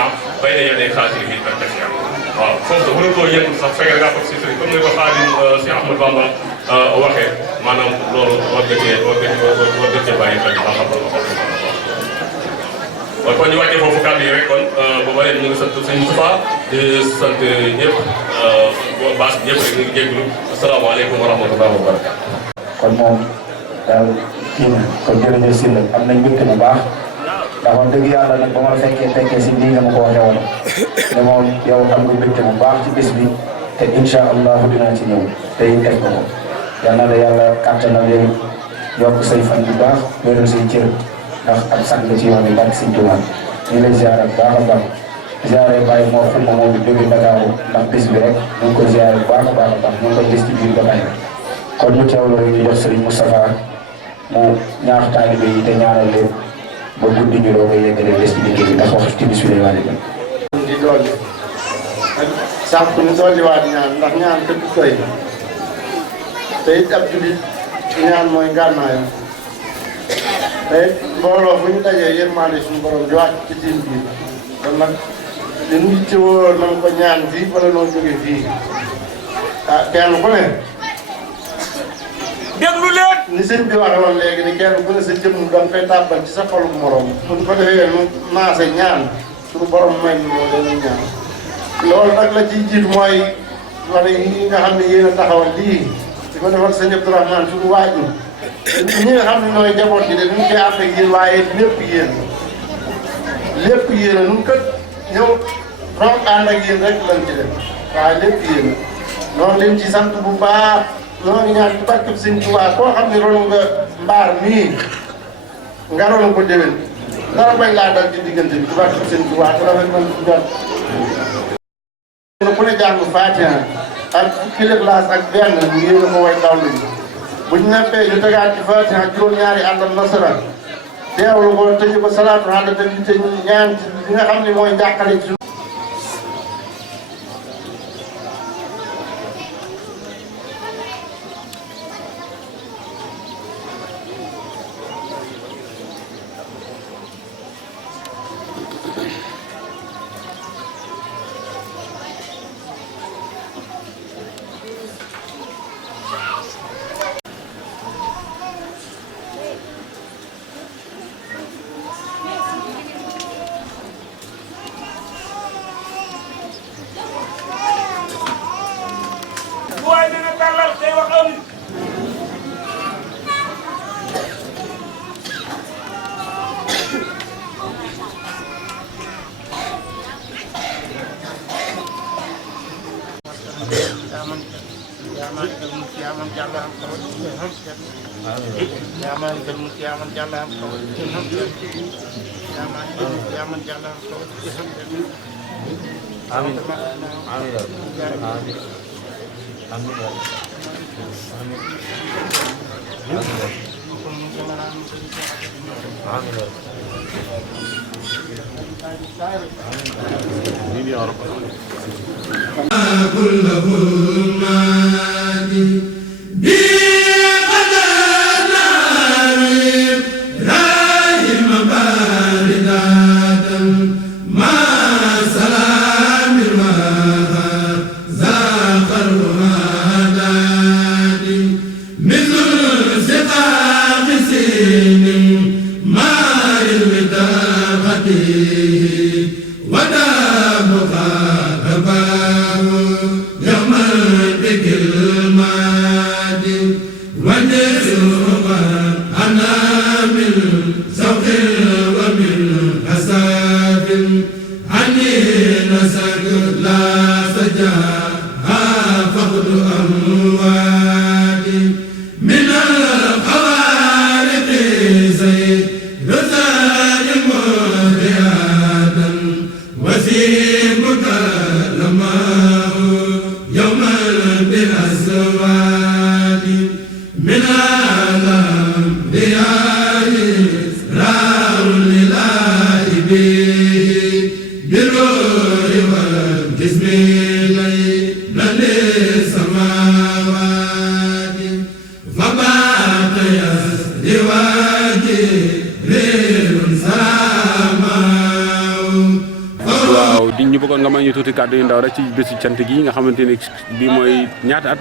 bay na yow day xaasiri bi ak def waaw foofu bu koo yëngu sax fekkee ngaa toog si sëriñ comme ni ko Xaadim si Ahmad Bamba waxee maanaam loolu war nga cee bàyyi xel baax a baax waaw kon ñu wàccee foofu kàddu yi rek kon booba léegi ñu ngi sant sëñ Moustapha di sant ñëpp baas bi ñëpp rek ñu ngi jégalu asalaamaaleykum wa rahmatulah wa barakaatu. kon moom daal kii na kon jërëjëf Sylla am nañ mbégte bu baax ndax wax dëgg yàlla nag ba ma fekkee si lii nga ma ko waxee woon ne moom yow am nga mbégte bu baax ci bis bi te incha allahu dinaa ci ñëw te it def ko ko yal na la yàlla kàttanal yow yokk say fan bu baax wéral say cër ndax ab sant ci yoon yi barke Sëñ Tuubaa ñu lay ziare bu baax a baax ziare bàyyi moo xuma moom bi jóge Ndakaaru ndax bis bi rek ñu ngi ko ziare bu baax a baax ñu ngi koy gis ci biir Bakaay kon ñu teewlu rek ñu jox Serigne Moustapha mu ñaax taalibe yi te ñaanal leen ba guddi ñu doo koy yeggale des ci liggéey bi ndax wax ci bis bi lay waale di dolli ak sax ñu dolliwaat ñaan ndax ñaan këpp koy te it ab jullit ñaan mooy ngànnaayam te mbooloo bu ñu dajee yërmande suñu borom di wàcc ci diin bi kon nag li ñu ci wóor nañ ko ñaan fii wala noo jógee fii kenn ku ne déglu leen ni sëñ bi waxe woon léegi ni kenn ku ne sa jëmm doon koy tàbbal ci sa xolu morom buñ ko defee nu maase ñaan suñu borom may ñu moo dañuy ñaan loolu nag la ciy jiitu mooy wane yi nga xam ne yéen a taxawal lii di ko defal sëñ Abdourahmane suñu waajur ñi nga xam ne ñooy njaboot gi de ñu koy ànd ak yéen waaye lépp yéen a nun kat ñëw roog ànd ak yéen rek lañ ci def waaye lépp yéen a noonu leen ci sant bu baax noo ngi ñaan ci barkeb Sëñ Tuubaa koo xam ne ron nga mbaar mii nga ron ko déwén dara bañ laa dal ci diggante bi ci barkeb Sëñ Tuubaa te rafet nañ ci jot ku ne jàng Faatiha ak fukki Ixlaas ak benn ñu yéen a ko way dawlu bi bu ñu neppee ñu tegaat ci Faatiha juróom-ñaari àndal nasara teewlu ko tëj ko salaatu ànd te ñu ñaan ci li nga xam ne mooy njàqare ci waaye dina tàllal tey wax am يا مالك الملك يا من جعل يا مالك الملك يا من جعل يا مالك الملك يا من جعل آمين آمين آمين آمين يا رب كل ظلمات kàddu yu ndaw rek ci bésu cant gi nga xamante ni bii mooy ñaata at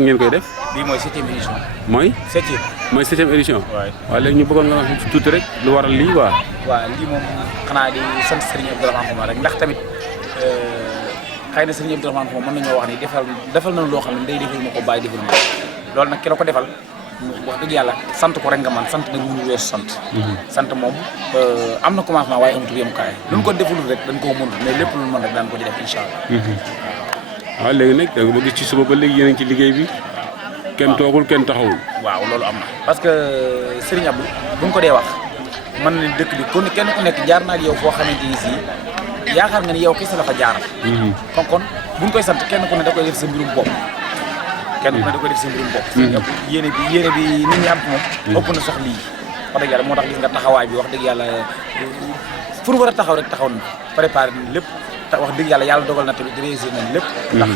ngeen koy def. bii mooy 7e édition. mooy. 7e. mooy 7e édition. waay waaw léegi ñu bëggoon nga wax tuuti rek lu waral lii quoi. waaw lii moom xanaa di sant Serigne Abdourahmane Xuma rek ndax tamit xëy na Serigne Abdourahmane Xuma mën nañoo wax ni defal nañu loo xam ne day defal ma ko bàyyi defal ma loolu nag ki la ko defal wax dëgg yàlla sant ko rek nga man sant nag mënu weesu sant. sant moom am na commencement waaye amatul yemukaay. lu ñu ko defalul rek dañ koo mënul mais lépp lu mën rek daan ko ci def incha allah. waaw léegi nag da nga gis ci suba ba léegi yéen a ngi ci liggéey bi. kenn toogul kenn taxawul. waaw loolu am na parce que Serigne Abdou bu ñu ko dee wax mën na dëkk bi kenn ku nekk jaar na ak yow foo xamante ni si yaakaar nga ni yow kese la fa jaaral. kon bu ñu koy sant kenn ku ne da koy def sa mbirum bopp. kenn ku ne da koy def sa mbirum bopp. yéene bi nit ñi am moom. ëpp na sax lii wax dëgg yàlla moo tax gis nga taxawaay bi wax dëgg yàlla pour war a taxaw rek taxaw na préparé nañ lépp wax dëgg yàlla dogal na tamit réussir nañ lépp. ndax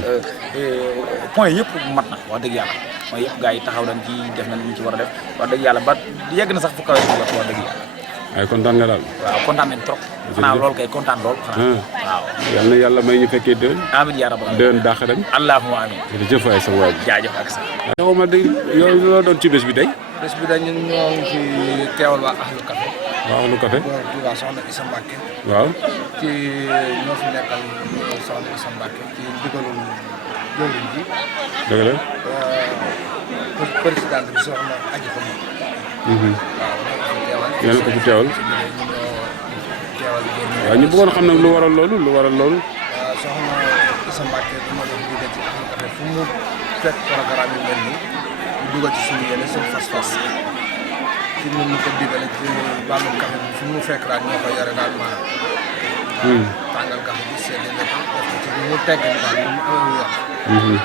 point yëpp mat na wax dëgg yàlla mooy yëpp gars yi taxaw nañ ci def nañ li ñu ci war a def wax dëgg yàlla ba yegg na sax fu kawe wax dëgg yàlla. waaye kontaan nga daal. waaw kontaan nañ trop. xanaa loolu kay kontaan lool. xanaa waaw. yal na yàlla may ñu fekkee déwén. amiin yaa rabbal déwén dàq ren. allahumma amiin. jërëjëf waay sa waay. jaajëf ak sa. waaw ma de yow loo doon ci bés bi tey. bés bi dañ ñoo ngi ci teewal waa Ahlu Café. waaw Ahlu Café. waa Soxna Issa Mbacke. waaw. ci ñoo fi nekkal Soxna Issa Mbacke ci ndigalul jëwriñ ji. dëgg la. présidente bi Soxna Adji Fama. waaw yéen a ko fi teewal. waaw ñu bëggoon xam nag lu waral loolu. waaw Soxna Issa Mbacke du ma doon dugal ci Ahlu Café fu mu fekk programme yu mel nii ñu dugal ci suñu yéene suñu fas-fas. ci ñun ñu ko digale ci wàllu café bi fu mu fekk daal ñoo ko yore daal maanaam. tàngal café bi seetlu lépp def ko ci lu mu tegg ni daal lu mu amee yoon.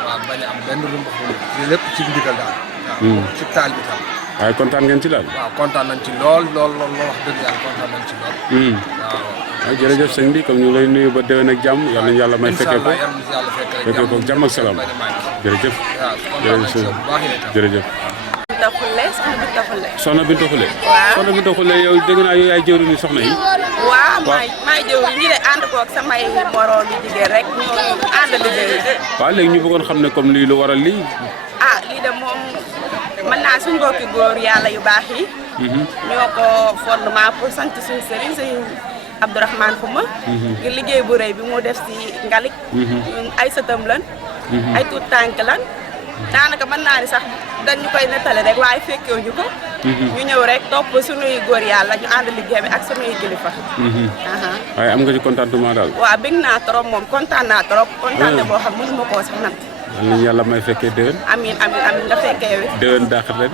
waaw bañ a am benn rumbax ci lépp ci ndigal daal. waaw ci taal bi tam. waaye kontaan ngeen ci daal. waaw kontaan nañ ci lool wax dëgg yàlla kontaan nañ ci lool. waaw. waaw jërëjëf sëñ bi comme ñu ngi lay nuyu ba déwén ak jàmm yal nañu yàlla may fekkee ko. incha allah yal nañu yàlla fekkee ko jàmm ak salaam. jërëjëf. waaw kontaan nañ ci bu baax jërëjëf. Soxna Binta Khoule. waaw Soxna Binta Khoule yow dégg naa yow yaay jëwriñu soxna yi. waaw maay jëwriñ ñi de ànd koog samay moroom yi jigéen rek ñoo ànd liggéey. waaw léegi ñu bëggoon xam ne comme lii lu waral lii. ah lii de moom mën naa suñu mbokki góor yàlla yu baax yi. ñoo ko fondement pour sant suñu sëriñ sëriñ Abdourahmane Xuma. ngir liggéey bu rëy bi mu def si Ngalik. ay sëtam lan. ay tuut tànk lan. daanaka mën naa ni sax dañu koy nettali rek waaye fekkewuñu ko. ñu ñëw rek topp sunuy góor yàlla ñu ànd liggéey bi ak sunuy kilifa. waaye am nga ci contentement daal. waaw bëgg naa trop moom kontaan naa trop. kontaan boo xam mënu ma koo sax nag. nañu yàlla may fekkee déwén. amiin nga fekkee wi. déwén dàq ren.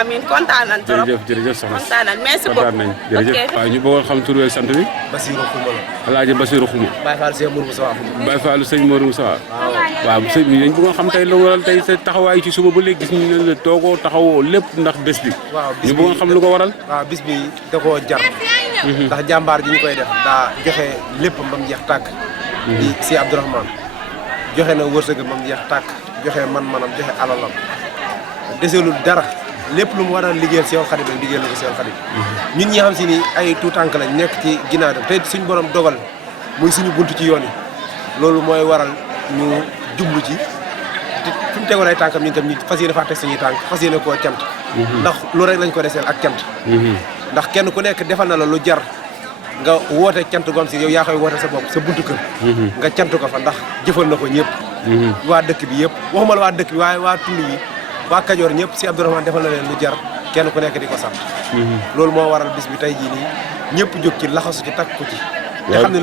amiin kontaan nañ trop. jërëjëf soxna si kontaan nañ merci beaucoup kontaan nañ jërëjëf. waaw ñu bëggoon xam tur beeg sant bi. Basirou Xuma la. Alaaji Basirou Xuma. Baye Fall Sëñ Mourou Moussa. Baye Fall Sëñ Mourou Moussa. waaw sëñ bi dañ bëggoon xam tey la waral tey sa taxawaay ci suba ba léegi gis ñu ne toogoo taxawoo lépp ndax bés bi. waaw bis ñu bëggoon xam lu ko waral. waaw bis bi da koo jar. ndax jàmbaar ji ñu koy def daa joxe lépp ba mu jeex tàkk. di si Abdourahmane joxe na wërsëgam ba mu jeex tàkk joxe man-manam joxe alalam deselul dara lépp lu mu war a liggéeyal Seexul Xadiim rek liggéeyal na ko Seexul Xadiim ñun ñi xam si ni ay tuutànk lañ nekk ci ginnaaw dem te suñu borom dogal muy suñu buntu ci yoon yi loolu mooy waral ñu jublu ci fi mu tegoon ay tànkam ñun tam ñu fas yéene faa teg suñuy tànk fas yéene koo cant ndax lu rek lañ ko deseel ak cant ndax kenn ku nekk defal na la lu jar nga woote cant gom si yow yaa koy woote sa bopp sa buntu kër nga cant ko fa ndax jëfal na ko ñëpp waa dëkk bi yëpp waxuma la waa dëkk bi waaye waa tund yi waa Kajoor ñëpp si Abdourahmane defal na leen lu jar kenn ku nekk di ko sant loolu moo waral bis bi tey jii nii ñëpp jóg ci laxasu ci takk ko ci nga xam ne